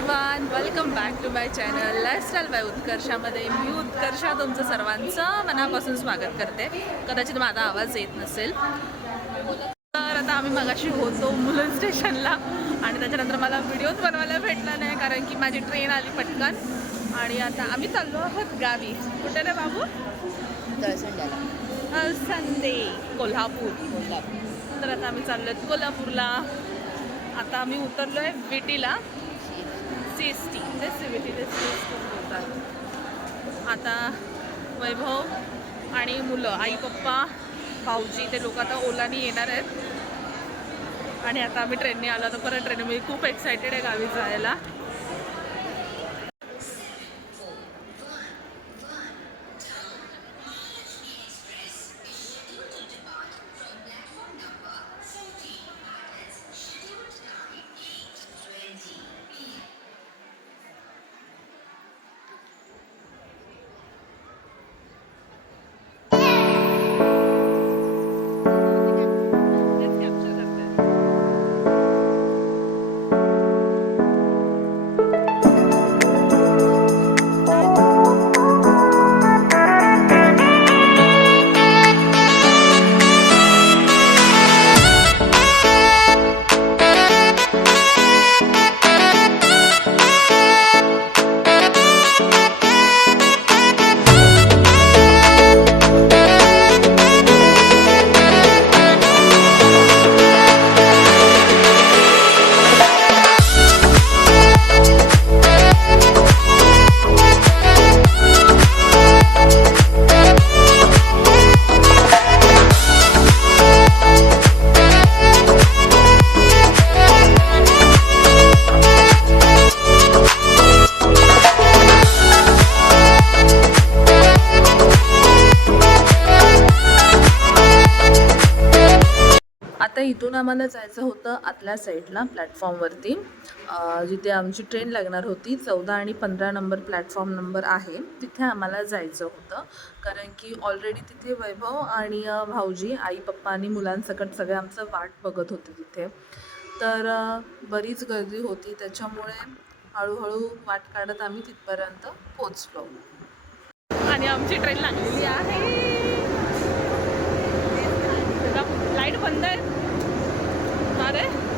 Everyone welcome back to my channel lifestyle by उत्कर्षामध्ये मी उत्कर्षा तुमचं सर्वांचं मनापासून स्वागत करते. कदाचित माझा आवाज येत नसेल. तर आता आम्ही मगाशी होतो मुलं स्टेशनला आणि त्याच्यानंतर मला व्हिडिओच बनवायला भेटला नाही कारण की माझी ट्रेन आली पटकन. आणि आता आम्ही चाललो आहोत गावी. कुठे रे बाबू? संडे कोल्हापूर. कोल्हापूर. तर आता आम्ही चाललो आहेत कोल्हापूरला. आता आम्ही उतरलो आहे विटीला सी एस टी ते सी बी टी ते सी एस टी बोलतात. आता वैभव आणि मुलं आई पप्पा भाऊजी ते लोक आता ओलानी येणार आहेत. आणि आता आम्ही ट्रेनने आलो तर परत ट्रेन मी म्हणजे खूप एक्सायटेड आहे गावी जायला. इथून आम्हाला जायचं होतं आतल्या साईडला प्लॅटफॉर्मवरती. जिथे आमची ट्रेन लागणार होती चौदा आणि पंधरा नंबर प्लॅटफॉर्म नंबर आहे. तिथे आम्हाला जायचं होतं. कारण की ऑलरेडी तिथे वैभव आणि भाऊजी आई पप्पा आणि मुलांसकट सगळे आमचं वाट बघत होते तिथे. तर बरीच गर्दी होती. त्याच्यामुळे हळूहळू वाट काढत आम्ही तिथपर्यंत पोचलो आणि आमची ट्रेन लागलेली आहे. लाइट बंद आहे. अरे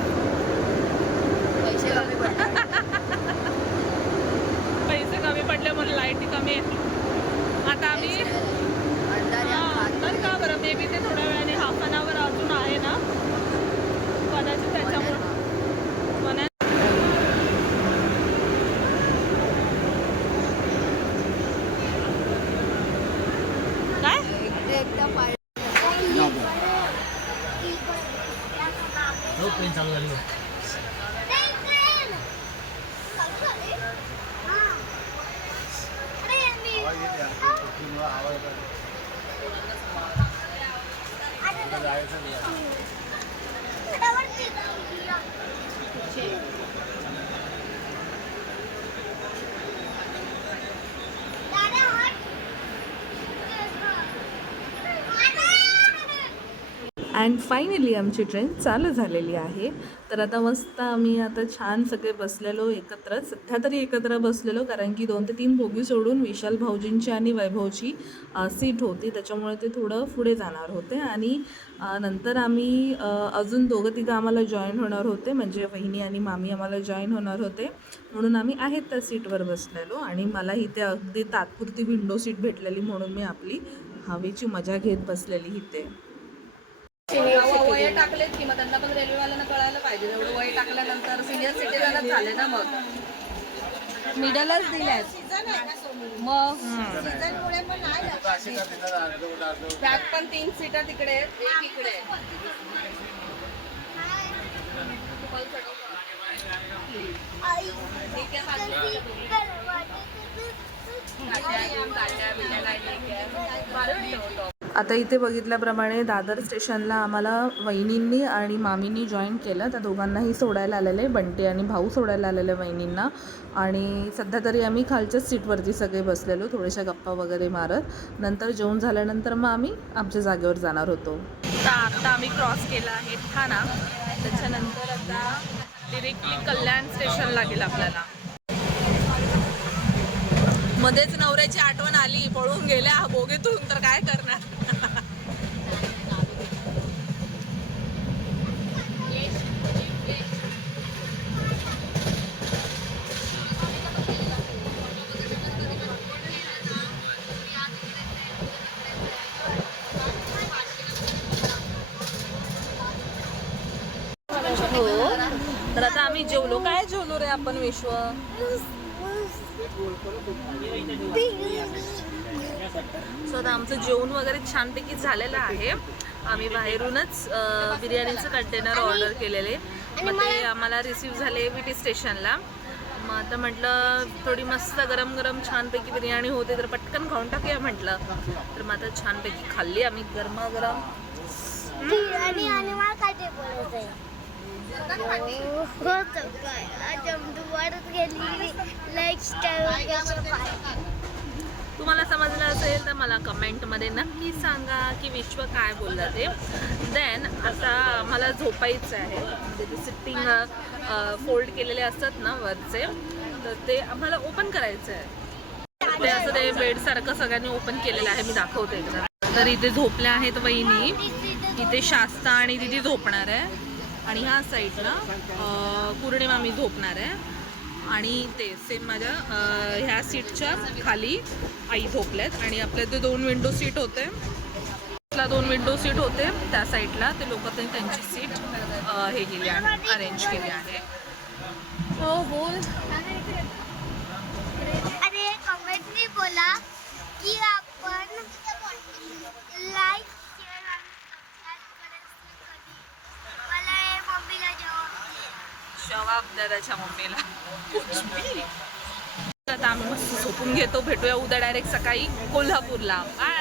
给你找个人 अँड फायनली आमची ट्रेन चालू झालेली आहे. तर आता मस्त आम्ही आता छान सगळे बसलेलो एकत्र. सध्या तरी एकत्र बसलेलो कारण की दोन ते तीन बोगी सोडून विशाल भाऊजींची आणि वैभवची सीट होती. त्याच्यामुळे ते थोडं पुढे जाणार होते. आणि नंतर आम्ही अजून दोघं तिघं आम्हाला जॉईन होणार होते. म्हणजे वहिनी आणि मामी आम्हाला जॉईन होणार होते. म्हणून आम्ही आहेत त्या सीटवर बसलेलो. आणि मला इथे अगदी तात्पुरती विंडो सीट भेटलेली म्हणून मी आपली हवेची मजा घेत बसलेली इथे. वय टाकलेत की मग त्यांना पण रेल्वेवाल्यांना कळायला पाहिजे. एवढं वय टाकल्यानंतर सिनियर सिटीजनच झाले ना मग. मिडलच दिल्यात मग? त्यात पण तीन सीटर तिकडे आहेत एक इकडे आहे. आता इथे बघितल्याप्रमाणे दादर स्टेशनला आम्हाला वहिनींनी आणि मामींनी जॉईन केलं. त्या दोघांनाही सोडायला आलेले बंटी आणि भाऊ सोडायला आलेले वहिनींना. आणि सध्या तरी आम्ही खालच्याच सीटवरती सगळे बसलेलो थोड्याशा गप्पा वगैरे मारत. नंतर जेवण झाल्यानंतर मग आम्ही आमच्या जागेवर जाणार होतो. तर आता आम्ही क्रॉस केला आहे ठाणा. त्याच्यानंतर आता डिरेक्टली कल्याण स्टेशन लागेल आपल्याला. मध्येच नवऱ्याची आठवण आली पळून गेल्या बोगीतून तर काय करणार? हो. तर आता आम्ही जेवलो. काय जेवलो रे आपण विश्व? सो आता आमचं जेवण वगैरे छानपैकी झालेलं आहे. आम्ही बाहेरूनच बिर्याणीचं कंटेनर ऑर्डर केलेले. मग ते आम्हाला रिसीव झाले बी टी स्टेशनला मग आता म्हटलं थोडी मस्त गरम गरम छानपैकी बिर्याणी होते तर पटकन खाऊन टाकूया म्हटलं. तर मग आता छानपैकी खाल्ली आम्ही गरमागरम. हो आज दुवारच गेली. तुम्हाला समजलं असेल तर मला कमेंटमध्ये नक्की सांगा की विश्व काय बोललं ते. देन आता मला झोपायचं आहे. म्हणजे ते सिटिंग फोल्ड केलेले असतात ना वरचे तर ते आम्हाला ओपन करायचं आहे ते असं ते बेडसारखं सगळ्यांनी ओपन केलेलं आहे. मी दाखवते एकदा. तर इथे झोपल्या आहेत वहिनी. इथे शास्ता आणि दिदी झोपणार आहे. आणि ह्या साईडला पूर्णिमा मी झोपणार आहे. आणि ते सेम माझ्या ह्या सीटच्या खाली आई झोपल्यात आणि आपल्या ते दोन विंडो सीट होते. ला दोन विंडो सीट होते. त्या साईडला ते लोक त्यांची सीट हे केली आहे अरेंज केली आहे. हो बोल. अरे कमेंटनी बोला की आपण लाईक शेअर आणि सबस्क्राईब करायचं कधी मला हे मम्मीला जवाब दे. दादाच्या मम्मीला आता आम्ही मस्त झोपून घेतो. भेटूया उद्या डायरेक्ट सकाळी कोल्हापूरला. बाय